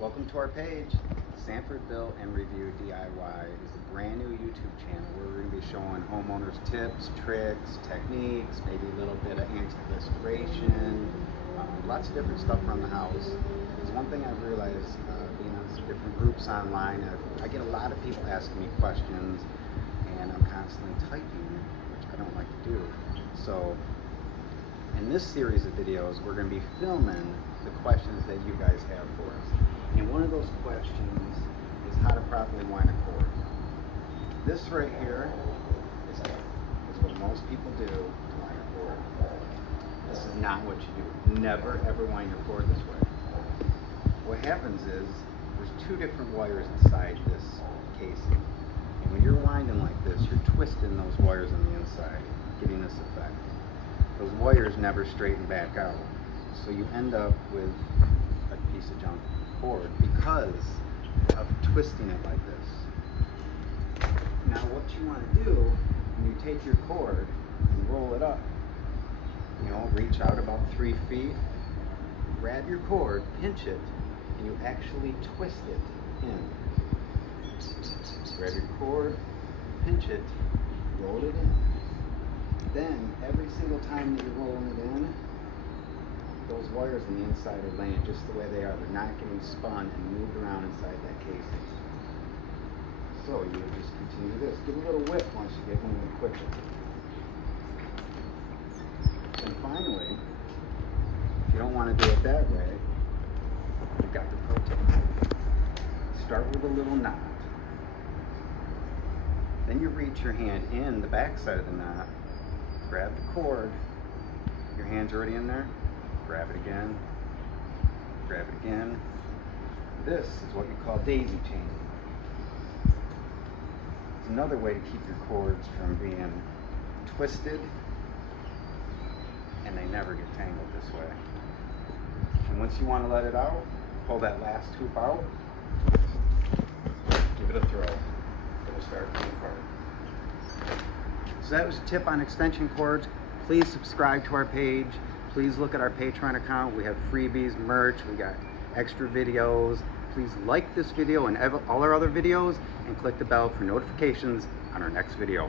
Welcome to our page. Sanford Built and Review DIY is a brand new YouTube channel where we're going to be showing homeowners tips, tricks, techniques, maybe a little bit of anti-restoration, lots of different stuff around the house. There's one thing I've realized being on some different groups online, I get a lot of people asking me questions and I'm constantly typing, which I don't like to do. So in this series of videos, we're going to be filming the questions that you guys have for us. And one of those questions is how to properly wind a cord. This right here is what most people do to wind a cord. This is not what you do. Never ever wind your cord this way. What happens is there's two different wires inside this casing. And when you're winding like this, you're twisting those wires on the inside, getting this effect. Those wires never straighten back out. So you end up with a piece of junk cord because of twisting it like this. Now what you want to do when you take your cord and roll it up, reach out about 3 feet, grab your cord, pinch it, and you actually twist it in. Grab your cord, pinch it, roll it in. Then every single time that you're rolling it in, those wires on the inside are laying just the way they are. They're not getting spun and moved around inside that casing. So you would just continue this. Give a little whip once you get moving quicker. And finally, if you don't want to do it that way, you've got the pro tip. Start with a little knot. Then you reach your hand in the back side of the knot, grab the cord, your hand's already in there, grab it again, grab it again. This is what you call daisy chaining. It's another way to keep your cords from being twisted and they never get tangled this way. And once you want to let it out, pull that last hoop out, give it a throw. It'll start coming apart. So that was a tip on extension cords. Please subscribe to our page. Please look at our Patreon account. We have freebies, merch, we got extra videos. Please like this video and all our other videos and click the bell for notifications on our next video.